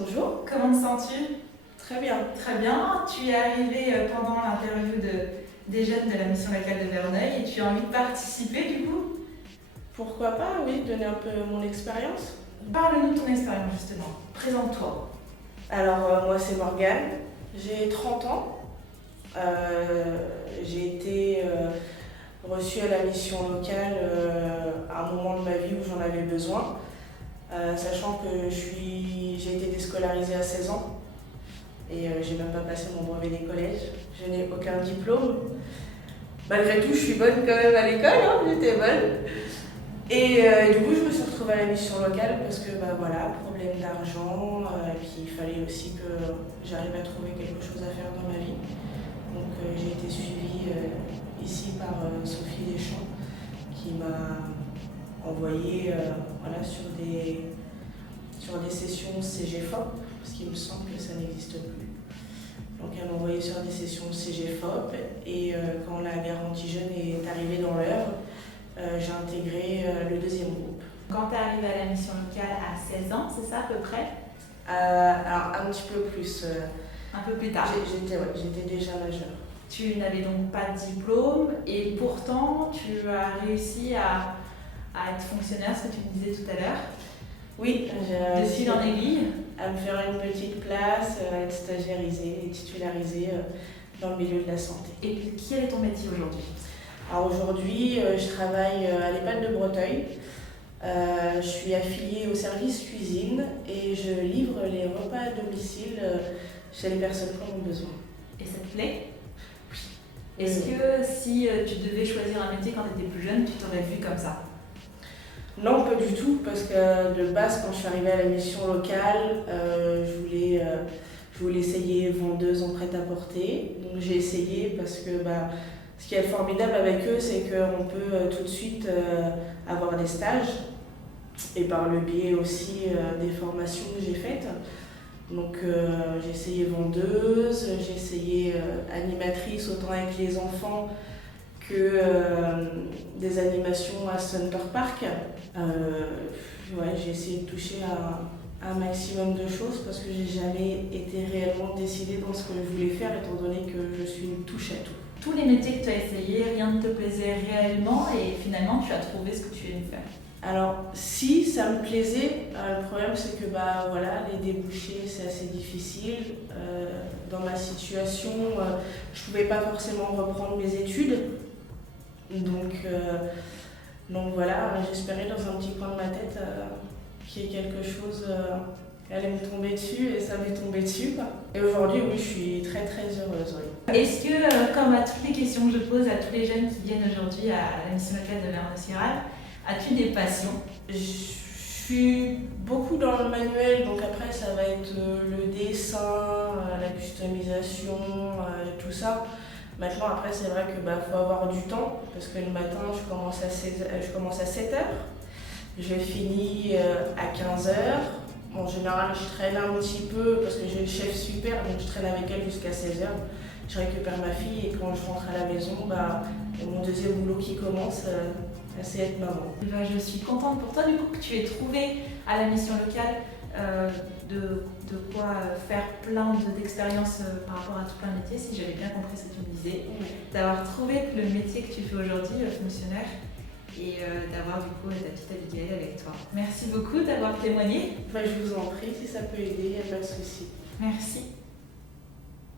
Bonjour. Comment te sens-tu? Très bien. Très bien. Tu es arrivé pendant l'interview des jeunes de la mission locale de Verneuil et tu as envie de participer du coup? Pourquoi pas, oui, donner un peu mon expérience. Parle-nous de ton expérience justement. Présente-toi. Alors, moi, c'est Morgane. J'ai 30 ans. J'ai été reçue à la mission locale à un moment de ma vie où j'en avais besoin. Sachant que j'ai été déscolarisée à 16 ans et j'ai même pas passé mon brevet des collèges. Je n'ai aucun diplôme. Malgré tout, je suis bonne quand même à l'école, hein, j'étais bonne. Et du coup, je me suis retrouvée à la mission locale parce que, problème d'argent, et puis il fallait aussi que j'arrive à trouver quelque chose à faire dans ma vie. Donc j'ai été suivie ici par Sophie Deschamps qui m'a envoyée sur des sessions CGFOP, parce qu'il me semble que ça n'existe plus. Donc elle m'a envoyée sur des sessions CGFOP et quand la garantie jeune est arrivée dans l'heure, j'ai intégré le deuxième groupe. Quand tu es arrivée à la mission locale à 16 ans, c'est ça à peu près? Alors un petit peu plus. Un peu plus tard. J'étais déjà majeure. Tu n'avais donc pas de diplôme et pourtant tu as réussi à être fonctionnaire, ce que tu me disais tout à l'heure. Oui, j'ai de fil en aiguille. À me faire une petite place, être stagiairisée et titularisée dans le milieu de la santé. Et quel est ton métier aujourd'hui? Alors aujourd'hui, je travaille à l'EHPAD de Breteuil. Je suis affiliée au service cuisine et je livre les repas à domicile chez les personnes qui en ont besoin. Et ça te plaît? Oui. Est-ce que si tu devais choisir un métier quand tu étais plus jeune, tu t'aurais vu comme ça? Non, pas du tout, parce que de base, quand je suis arrivée à la mission locale, je voulais essayer vendeuse en prêt-à-porter. Donc j'ai essayé parce que ce qui est formidable avec eux, c'est qu'on peut tout de suite avoir des stages et par le biais aussi des formations que j'ai faites. Donc j'ai essayé vendeuse, j'ai essayé animatrice autant avec les enfants que des animations à Center Park. J'ai essayé de toucher à un maximum de choses parce que j'ai jamais été réellement décidée dans ce que je voulais faire étant donné que je suis une touche à tout. Tous les métiers que tu as essayés, rien ne te plaisait réellement et finalement tu as trouvé ce que tu aimais faire. Alors si ça me plaisait, le problème c'est que les débouchés c'est assez difficile. Dans ma situation, je ne pouvais pas forcément reprendre mes études. Donc voilà, j'espérais dans un petit coin de ma tête qu'il y ait quelque chose qui allait me tomber dessus et ça m'est tombé dessus, quoi. Et aujourd'hui, oui, je suis très très heureuse. Oui. Est-ce que, comme à toutes les questions que je pose à tous les jeunes qui viennent aujourd'hui à la mission locale de Verneuil-Siral, as-tu des passions? Je suis beaucoup dans le manuel, donc après ça va être le dessin, la customisation, tout ça. Maintenant, après, c'est vrai qu'il faut avoir du temps, parce que le matin, je commence à 7h, je finis à 15h. En général, je traîne un petit peu, parce que j'ai une chef super, donc je traîne avec elle jusqu'à 16h. Je récupère ma fille, et quand je rentre à la maison, mon deuxième boulot qui commence, c'est être maman. Je suis contente pour toi, du coup, que tu aies trouvé à la mission locale de quoi faire plein d'expériences par rapport à tout plein de métiers, si j'avais bien compris ce que tu me disais, d'avoir trouvé le métier que tu fais aujourd'hui, fonctionnaire, et d'avoir du coup ta petite Abigail avec toi. Merci beaucoup d'avoir témoigné. Je vous en prie, si ça peut aider, il n'y a pas de souci. Merci.